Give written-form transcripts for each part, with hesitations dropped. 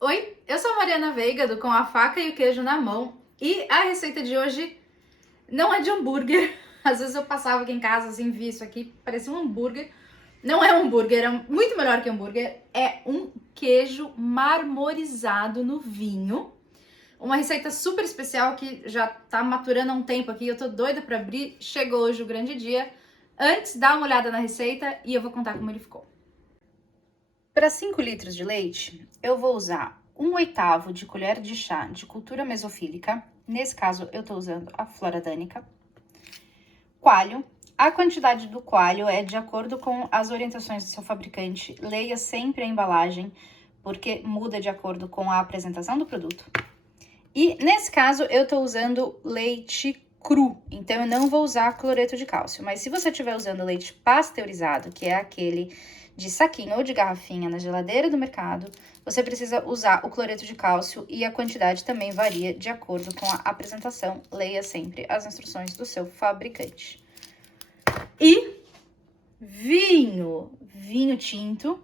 Oi, eu sou a Mariana Veiga do Com a Faca e o Queijo na Mão e a receita de hoje não é de hambúrguer. Às vezes eu passava aqui em casa assim, vi isso aqui, parecia um hambúrguer. Não é um hambúrguer, é muito melhor que hambúrguer. É um queijo marmorizado no vinho. Uma receita super especial que já tá maturando há um tempo aqui, eu tô doida pra abrir. Chegou hoje o grande dia. Antes, dá uma olhada na receita e eu vou contar como ele ficou. Para 5 litros de leite, eu vou usar 1/8 de colher de chá de cultura mesofílica. Nesse caso, eu tô usando a flora danica. Coalho. A quantidade do coalho é de acordo com as orientações do seu fabricante. Leia sempre a embalagem, porque muda de acordo com a apresentação do produto. E nesse caso, eu tô usando leite cru, então eu não vou usar cloreto de cálcio. Mas se você estiver usando leite pasteurizado, que é aquele de saquinho ou de garrafinha na geladeira do mercado, você precisa usar o cloreto de cálcio e a quantidade também varia de acordo com a apresentação. Leia sempre as instruções do seu fabricante. E vinho tinto,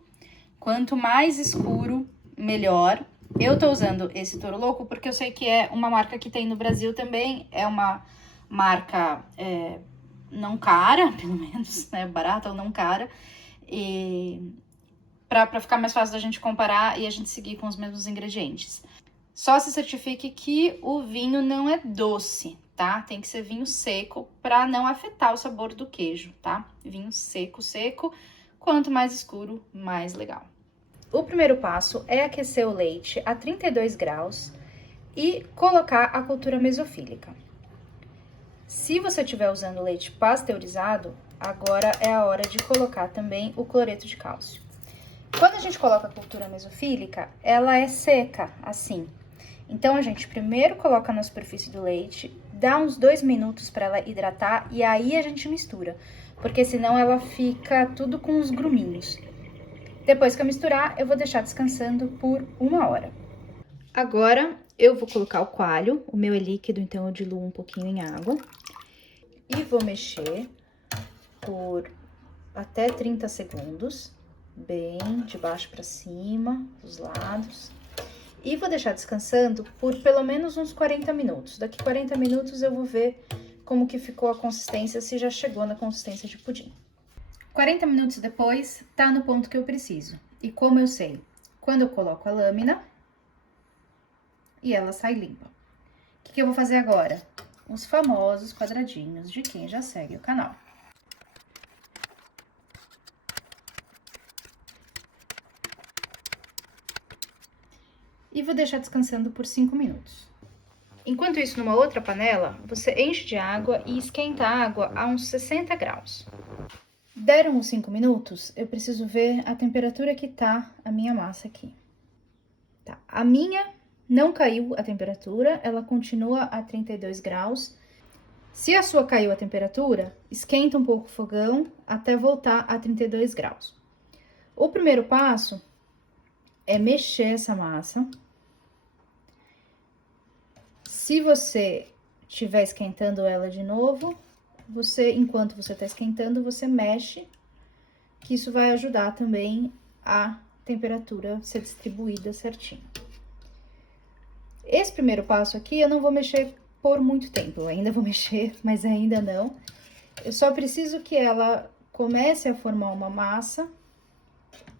quanto mais escuro, melhor. Eu tô usando esse Toro Louco porque eu sei que é uma marca que tem no Brasil também, é uma marca não cara, pelo menos, né, barata ou não cara, e para ficar mais fácil da gente comparar e a gente seguir com os mesmos ingredientes. Só se certifique que o vinho não é doce, tá? Tem que ser vinho seco para não afetar o sabor do queijo, tá? Vinho seco, quanto mais escuro, mais legal. O primeiro passo é aquecer o leite a 32 graus e colocar a cultura mesofílica. Se você estiver usando leite pasteurizado, agora é a hora de colocar também o cloreto de cálcio. Quando a gente coloca a cultura mesofílica, ela é seca, assim. Então, a gente primeiro coloca na superfície do leite, dá uns 2 minutos para ela hidratar e aí a gente mistura, porque senão ela fica tudo com os gruminhos. Depois que eu misturar, eu vou deixar descansando por 1 hora. Agora, eu vou colocar o coalho, o meu é líquido, então eu diluo um pouquinho em água. E vou mexer por até 30 segundos, bem de baixo para cima, dos lados. E vou deixar descansando por pelo menos uns 40 minutos. Daqui 40 minutos eu vou ver como que ficou a consistência, se já chegou na consistência de pudim. 40 minutos depois, tá no ponto que eu preciso. E como eu sei? Quando eu coloco a lâmina e ela sai limpa. O que eu vou fazer agora? Os famosos quadradinhos de quem já segue o canal. E vou deixar descansando por 5 minutos. Enquanto isso, numa outra panela, você enche de água e esquenta a água a uns 60 graus. Deram uns 5 minutos, eu preciso ver a temperatura que tá a minha massa aqui. Tá, a minha não caiu a temperatura, ela continua a 32 graus. Se a sua caiu a temperatura, esquenta um pouco o fogão até voltar a 32 graus. O primeiro passo é mexer essa massa. Se você estiver esquentando ela de novo, enquanto você está esquentando, você mexe, que isso vai ajudar também a temperatura ser distribuída certinho. Esse primeiro passo aqui, eu não vou mexer por muito tempo, eu ainda vou mexer, mas ainda não. Eu só preciso que ela comece a formar uma massa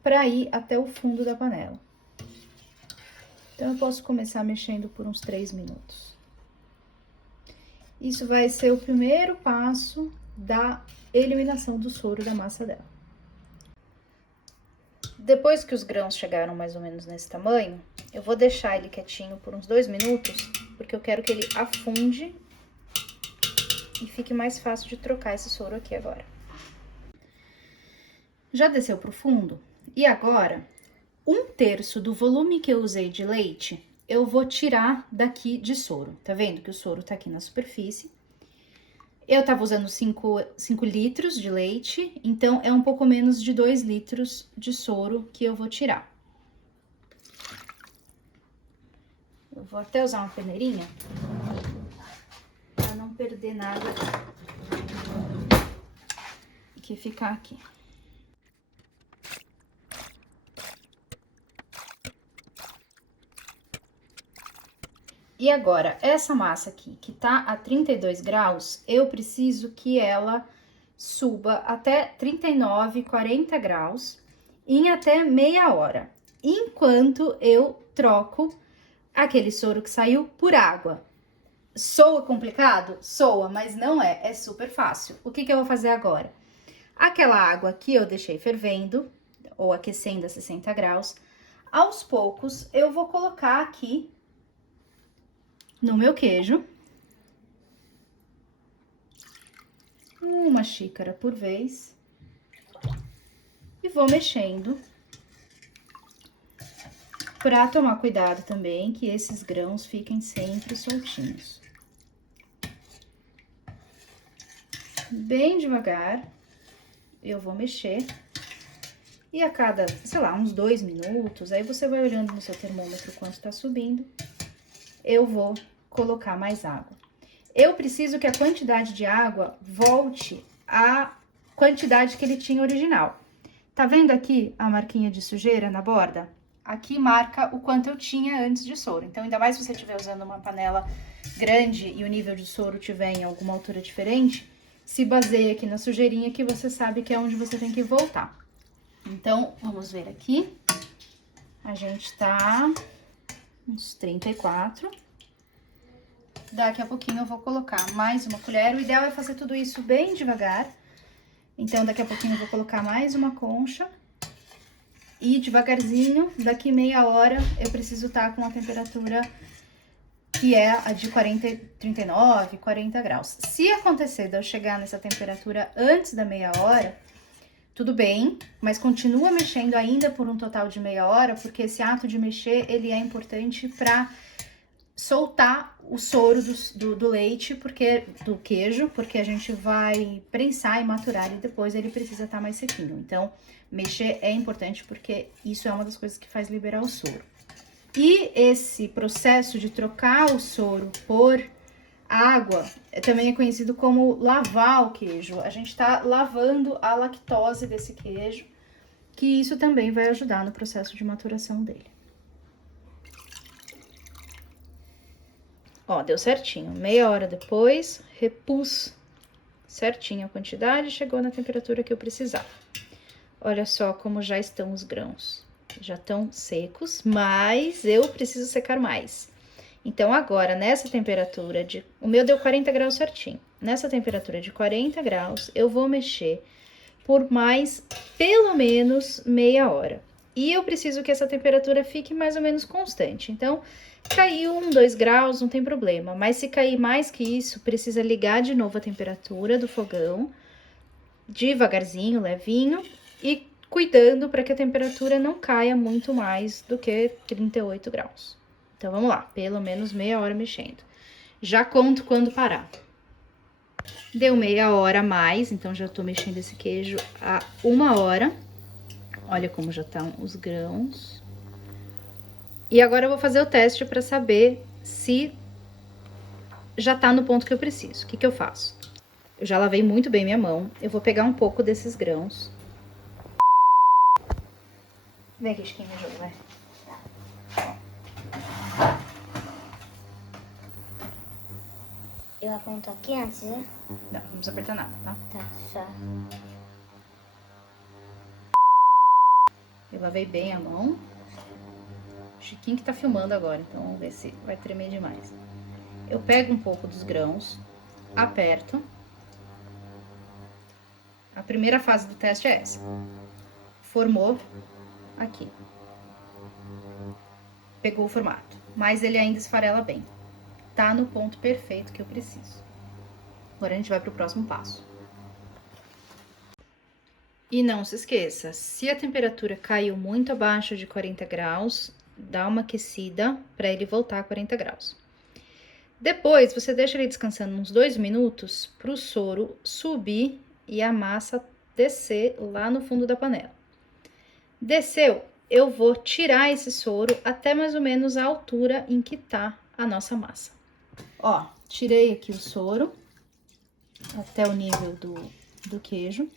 para ir até o fundo da panela. Então, eu posso começar mexendo por uns 3 minutos. Isso vai ser o primeiro passo da eliminação do soro da massa dela. Depois que os grãos chegaram mais ou menos nesse tamanho, eu vou deixar ele quietinho por uns 2 minutos, porque eu quero que ele afunde e fique mais fácil de trocar esse soro aqui agora. Já desceu pro fundo? E agora, 1/3 do volume que eu usei de leite, eu vou tirar daqui de soro. Tá vendo que o soro tá aqui na superfície? Eu tava usando 5 litros de leite, então é um pouco menos de 2 litros de soro que eu vou tirar. Eu vou até usar uma peneirinha para não perder nada que ficar aqui. E agora, essa massa aqui, que tá a 32 graus, eu preciso que ela suba até 39, 40 graus em até meia hora, enquanto eu troco aquele soro que saiu por água. Soa complicado? Soa, mas não é, é super fácil. O que eu vou fazer agora? Aquela água que eu deixei fervendo, ou aquecendo a 60 graus, aos poucos eu vou colocar aqui no meu queijo, uma xícara por vez, e vou mexendo, para tomar cuidado também que esses grãos fiquem sempre soltinhos. Bem devagar, eu vou mexer. E a cada, sei lá, uns 2 minutos, aí você vai olhando no seu termômetro quanto tá subindo, eu vou colocar mais água. Eu preciso que a quantidade de água volte à quantidade que ele tinha original. Tá vendo aqui a marquinha de sujeira na borda? Aqui marca o quanto eu tinha antes de soro. Então, ainda mais se você estiver usando uma panela grande e o nível de soro tiver em alguma altura diferente, se baseia aqui na sujeirinha que você sabe que é onde você tem que voltar. Então, vamos ver aqui. A gente tá uns 34. Daqui a pouquinho eu vou colocar mais uma colher. O ideal é fazer tudo isso bem devagar. Então, daqui a pouquinho eu vou colocar mais uma concha. E devagarzinho, daqui meia hora, eu preciso estar com a temperatura que é a de 39, 40 graus. Se acontecer de eu chegar nessa temperatura antes da meia hora, tudo bem, mas continua mexendo ainda por um total de meia hora, porque esse ato de mexer, ele é importante para soltar o soro do leite, do queijo, porque a gente vai prensar e maturar e depois ele precisa estar mais sequinho. Então, mexer é importante porque isso é uma das coisas que faz liberar o soro. E esse processo de trocar o soro por água também é conhecido como lavar o queijo. A gente tá lavando a lactose desse queijo, que isso também vai ajudar no processo de maturação dele. Ó, deu certinho. Meia hora depois, repus certinho a quantidade, chegou na temperatura que eu precisava. Olha só como já estão os grãos. Já estão secos, mas eu preciso secar mais. Então, agora, nessa temperatura o meu deu 40 graus certinho. Nessa temperatura de 40 graus, eu vou mexer por mais, pelo menos, meia hora. E eu preciso que essa temperatura fique mais ou menos constante. Então, caiu 2 graus, não tem problema. Mas se cair mais que isso, precisa ligar de novo a temperatura do fogão, devagarzinho, levinho, e cuidando para que a temperatura não caia muito mais do que 38 graus. Então, vamos lá, pelo menos meia hora mexendo. Já conto quando parar. Deu meia hora a mais, então já tô mexendo esse queijo há 1 hora. Olha como já estão os grãos. E agora eu vou fazer o teste para saber se já tá no ponto que eu preciso. O que eu faço? Eu já lavei muito bem minha mão. Eu vou pegar um pouco desses grãos. Vem aqui, Chiquinho, me ajuda, vai. Eu aponto aqui antes, né? Não, não precisa apertar nada, tá? Tá, só. Eu lavei bem a mão. O Chiquinho que tá filmando agora, então vamos ver se vai tremer demais. Eu pego um pouco dos grãos, aperto. A primeira fase do teste é essa. Formou aqui. Pegou o formato, mas ele ainda esfarela bem. Tá no ponto perfeito que eu preciso. Agora a gente vai pro próximo passo. E não se esqueça, se a temperatura caiu muito abaixo de 40 graus, dá uma aquecida para ele voltar a 40 graus. Depois, você deixa ele descansando uns 2 minutos para o soro subir e a massa descer lá no fundo da panela. Desceu, eu vou tirar esse soro até mais ou menos a altura em que tá a nossa massa. Ó, tirei aqui o soro até o nível do queijo.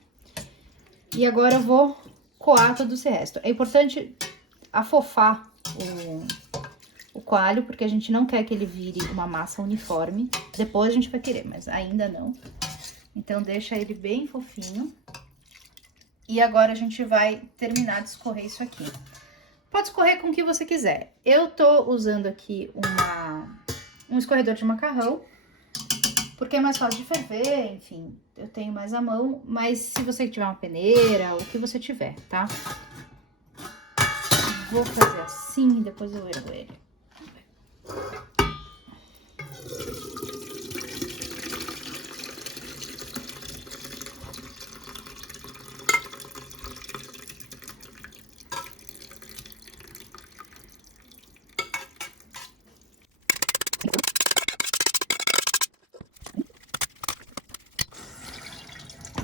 E agora eu vou coar todo esse resto. É importante afofar coalho, porque a gente não quer que ele vire uma massa uniforme. Depois a gente vai querer, mas ainda não. Então, deixa ele bem fofinho. E agora a gente vai terminar de escorrer isso aqui. Pode escorrer com o que você quiser. Eu tô usando aqui um escorredor de macarrão, porque é mais fácil de ferver, enfim, eu tenho mais à mão, mas se você tiver uma peneira, o que você tiver, tá? Vou fazer assim e depois eu ergo ele.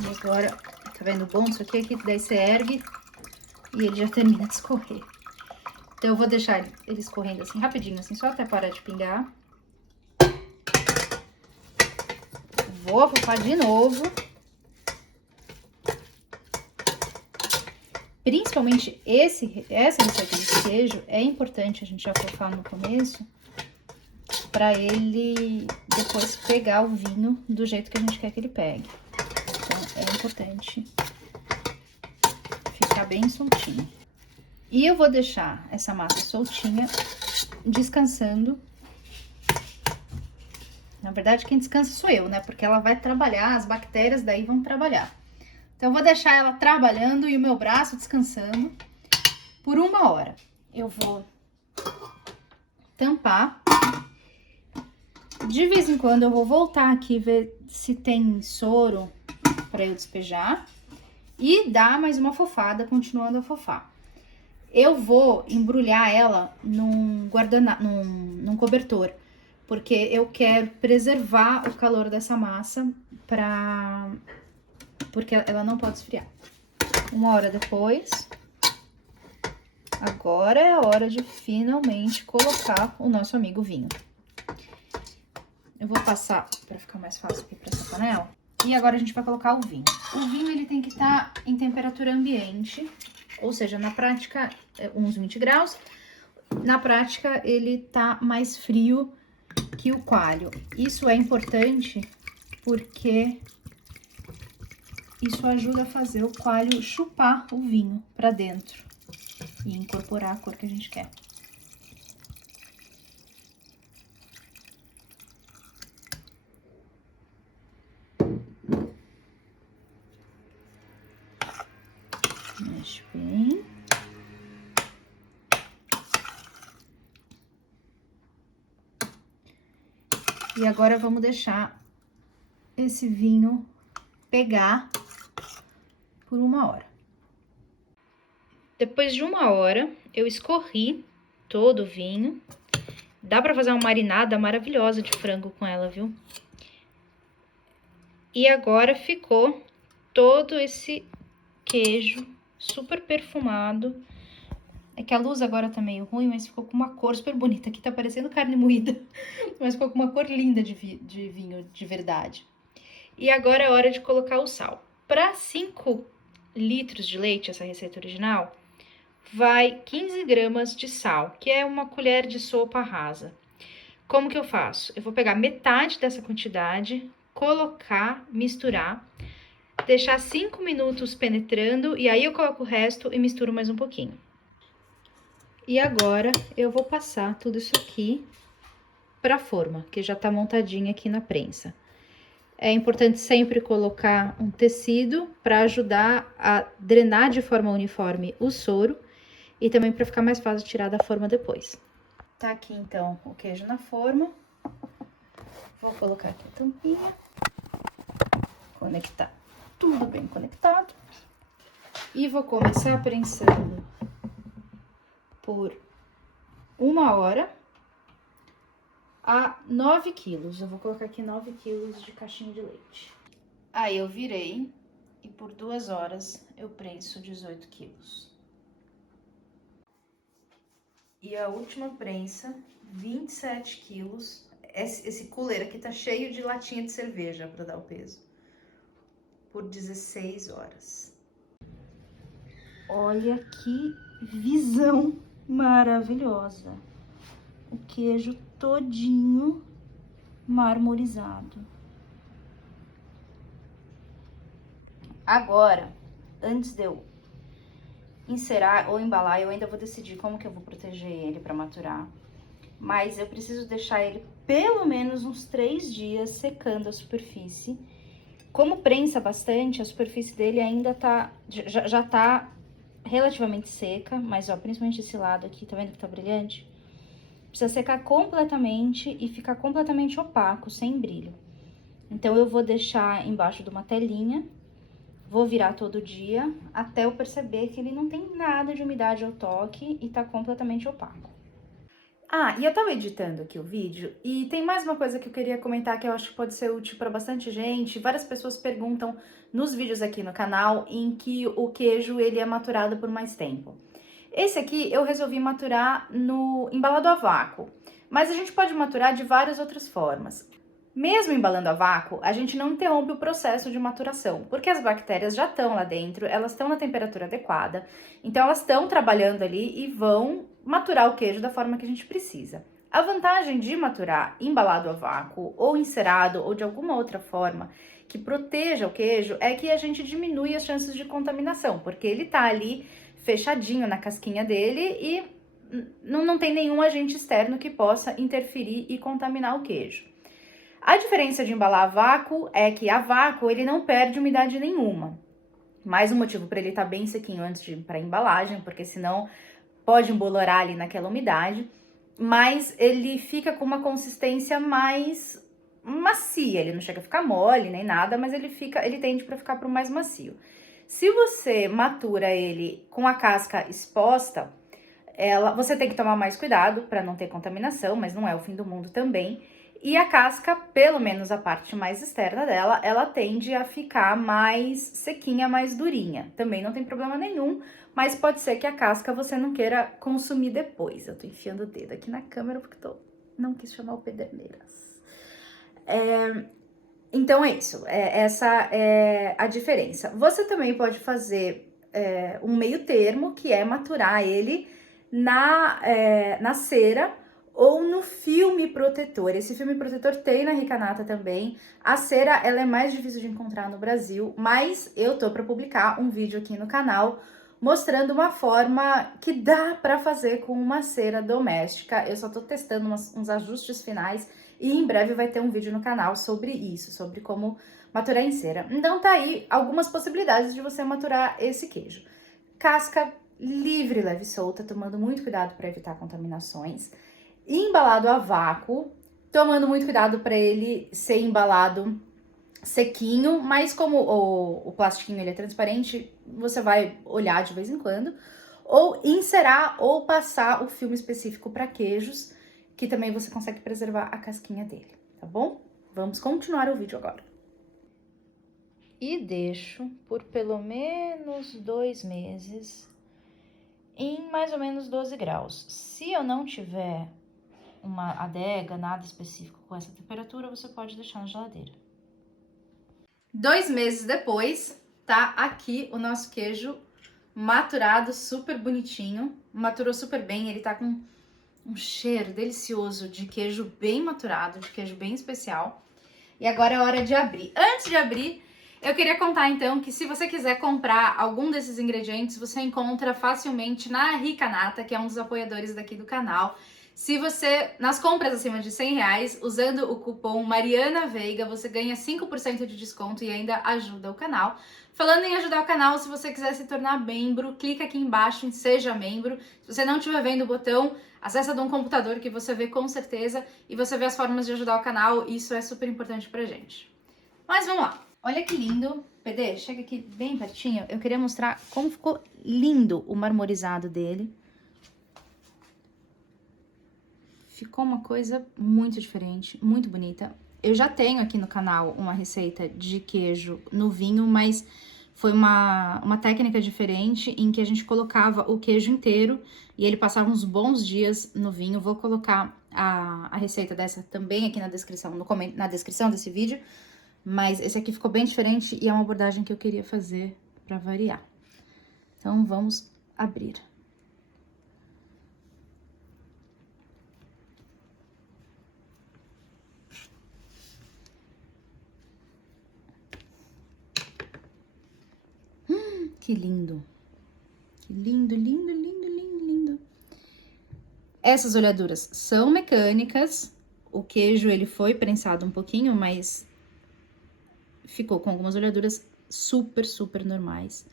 E agora, tá vendo o bom disso aqui? É que daí você ergue e ele já termina de escorrer. Então, eu vou deixar ele escorrendo assim, rapidinho, assim, só até parar de pingar. Vou afofar de novo. Principalmente essa receita de queijo, é importante a gente afofar no começo, para ele depois pegar o vinho do jeito que a gente quer que ele pegue. Então, é importante ficar bem soltinho. E eu vou deixar essa massa soltinha, descansando. Na verdade, quem descansa sou eu, né? Porque ela vai trabalhar, as bactérias daí vão trabalhar. Então, eu vou deixar ela trabalhando e o meu braço descansando por 1 hora. Eu vou tampar. De vez em quando, eu vou voltar aqui ver se tem soro para eu despejar. E dar mais uma afofada, continuando a afofar. Eu vou embrulhar ela num cobertor, porque eu quero preservar o calor dessa massa porque ela não pode esfriar. 1 hora depois, agora é a hora de finalmente colocar o nosso amigo vinho. Eu vou passar para ficar mais fácil aqui para essa panela. E agora a gente vai colocar o vinho. O vinho, ele tem que estar em temperatura ambiente, ou seja, na prática, uns 20 graus. Na prática, ele tá mais frio que o coalho. Isso é importante porque isso ajuda a fazer o coalho chupar o vinho para dentro e incorporar a cor que a gente quer. Mexe bem. E agora vamos deixar esse vinho pegar por 1 hora. Depois de 1 hora, eu escorri todo o vinho. Dá pra fazer uma marinada maravilhosa de frango com ela, viu? E agora ficou todo esse queijo super perfumado. É que a luz agora tá meio ruim, mas ficou com uma cor super bonita. Aqui tá parecendo carne moída, mas ficou com uma cor linda de vinho de verdade. E agora é hora de colocar o sal. Para 5 litros de leite, essa receita original, vai 15 gramas de sal, que é uma colher de sopa rasa. Como que eu faço? Eu vou pegar metade dessa quantidade, colocar, misturar, deixar 5 minutos penetrando e aí eu coloco o resto e misturo mais um pouquinho. E agora eu vou passar tudo isso aqui para a forma, que já tá montadinha aqui na prensa. É importante sempre colocar um tecido para ajudar a drenar de forma uniforme o soro e também para ficar mais fácil de tirar da forma depois. Tá aqui então o queijo na forma. Vou colocar aqui a tampinha. Conectar tudo bem conectado. E vou começar prensando por 1 hora a 9 quilos. Eu vou colocar aqui 9 quilos de caixinha de leite. Aí eu virei e por 2 horas eu prenso 18 quilos. E a última prensa, 27 quilos. Esse cooler aqui tá cheio de latinha de cerveja para dar o peso. Por 16 horas. Olha que visão maravilhosa. o queijo todinho marmorizado. Agora, antes de eu encerar ou embalar, eu ainda vou decidir como que eu vou proteger ele para maturar. Mas eu preciso deixar ele pelo menos uns 3 dias secando a superfície. Como prensa bastante, a superfície dele ainda já tá relativamente seca, mas ó, principalmente esse lado aqui, tá vendo que tá brilhante? Precisa secar completamente e ficar completamente opaco, sem brilho. Então eu vou deixar embaixo de uma telinha, vou virar todo dia, até eu perceber que ele não tem nada de umidade ao toque e tá completamente opaco. Ah, e eu tava editando aqui o vídeo e tem mais uma coisa que eu queria comentar que eu acho que pode ser útil para bastante gente. Várias pessoas perguntam nos vídeos aqui no canal em que o queijo ele é maturado por mais tempo. Esse aqui eu resolvi maturar no embalado a vácuo, mas a gente pode maturar de várias outras formas. Mesmo embalando a vácuo, a gente não interrompe o processo de maturação, porque as bactérias já estão lá dentro, elas estão na temperatura adequada, então elas estão trabalhando ali e vão maturar o queijo da forma que a gente precisa. A vantagem de maturar embalado a vácuo ou encerado ou de alguma outra forma que proteja o queijo é que a gente diminui as chances de contaminação, porque ele tá ali fechadinho na casquinha dele e não tem nenhum agente externo que possa interferir e contaminar o queijo. A diferença de embalar a vácuo é que a vácuo ele não perde umidade nenhuma. Mais um motivo para ele estar bem sequinho antes de ir para a embalagem, porque senão pode embolorar ali naquela umidade, mas ele fica com uma consistência mais macia, ele não chega a ficar mole nem nada, mas ele tende para ficar pro mais macio. Se você matura ele com a casca exposta, você tem que tomar mais cuidado para não ter contaminação, mas não é o fim do mundo também. E a casca, pelo menos a parte mais externa dela, ela tende a ficar mais sequinha, mais durinha. Também não tem problema nenhum, mas pode ser que a casca você não queira consumir depois. Eu tô enfiando o dedo aqui na câmera porque não quis chamar o Pederneiras. Então é isso, essa é a diferença. Você também pode fazer um meio termo, que é maturar ele na cera ou no filme protetor. Esse filme protetor tem na Ricanata também. A cera, ela é mais difícil de encontrar no Brasil, mas eu tô para publicar um vídeo aqui no canal mostrando uma forma que dá para fazer com uma cera doméstica. Eu só tô testando uns ajustes finais e em breve vai ter um vídeo no canal sobre isso, sobre como maturar em cera. Então tá aí algumas possibilidades de você maturar esse queijo. Casca livre, leve e solta, tomando muito cuidado para evitar contaminações. Embalado a vácuo, tomando muito cuidado para ele ser embalado sequinho, mas como o plastiquinho ele é transparente, você vai olhar de vez em quando. Ou encerar ou passar o filme específico para queijos, que também você consegue preservar a casquinha dele, tá bom? Vamos continuar o vídeo agora. E deixo por pelo menos 2 meses em mais ou menos 12 graus. Se eu não tiver uma adega, nada específico com essa temperatura, você pode deixar na geladeira. 2 meses depois, tá aqui o nosso queijo maturado, super bonitinho. Maturou super bem, ele tá com um cheiro delicioso de queijo bem maturado, de queijo bem especial. E agora é hora de abrir. Antes de abrir, eu queria contar então que se você quiser comprar algum desses ingredientes, você encontra facilmente na Ricanata, que é um dos apoiadores daqui do canal. Se você, nas compras acima de R$100, usando o cupom Mariana Veiga, você ganha 5% de desconto e ainda ajuda o canal. Falando em ajudar o canal, se você quiser se tornar membro, clica aqui embaixo em Seja Membro. Se você não estiver vendo o botão, acessa de um computador que você vê com certeza e você vê as formas de ajudar o canal, isso é super importante pra gente. Mas vamos lá. Olha que lindo. PD, chega aqui bem pertinho. Eu queria mostrar como ficou lindo o marmorizado dele. Ficou uma coisa muito diferente, muito bonita. Eu já tenho aqui no canal uma receita de queijo no vinho, mas foi uma técnica diferente em que a gente colocava o queijo inteiro e ele passava uns bons dias no vinho. Vou colocar a receita dessa também aqui na descrição, na descrição desse vídeo, mas esse aqui ficou bem diferente e é uma abordagem que eu queria fazer para variar. Então vamos abrir. Que lindo. Que lindo, lindo, lindo, lindo, lindo. Essas olhaduras são mecânicas. O queijo, ele foi prensado um pouquinho, mas ficou com algumas olhaduras super, super normais.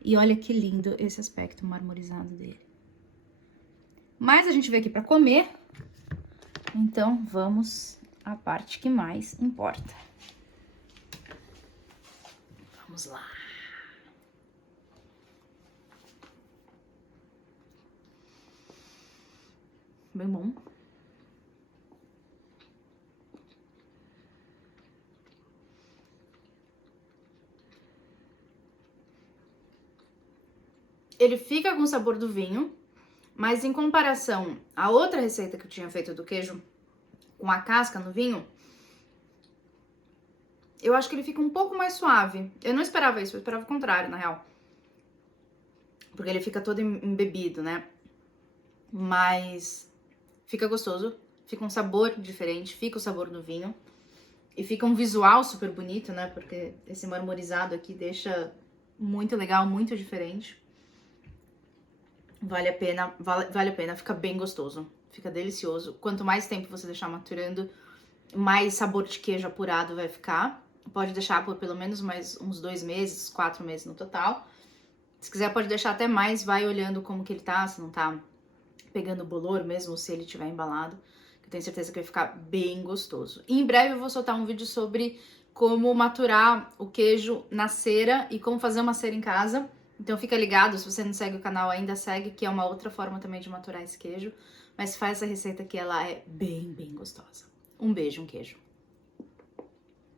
E olha que lindo esse aspecto marmorizado dele. Mas a gente veio aqui para comer, então vamos à parte que mais importa. Vamos lá. Bem bom. Ele fica com o sabor do vinho, mas em comparação à outra receita que eu tinha feito do queijo com a casca no vinho, eu acho que ele fica um pouco mais suave. Eu não esperava isso, eu esperava o contrário, na real. Porque ele fica todo embebido, né? Mas fica gostoso, fica um sabor diferente, fica o sabor do vinho. E fica um visual super bonito, né? Porque esse marmorizado aqui deixa muito legal, muito diferente. Vale a pena, fica bem gostoso, fica delicioso. Quanto mais tempo você deixar maturando, mais sabor de queijo apurado vai ficar. Pode deixar por pelo menos mais uns 2 meses, 4 meses no total. Se quiser pode deixar até mais, vai olhando como que ele tá, se não tá pegando bolor mesmo, se ele tiver embalado. Eu tenho certeza que vai ficar bem gostoso. E em breve eu vou soltar um vídeo sobre como maturar o queijo na cera e como fazer uma cera em casa. Então fica ligado, se você não segue o canal ainda, segue, que é uma outra forma também de maturar esse queijo. Mas faz essa receita que ela é bem, bem gostosa. Um beijo, um queijo.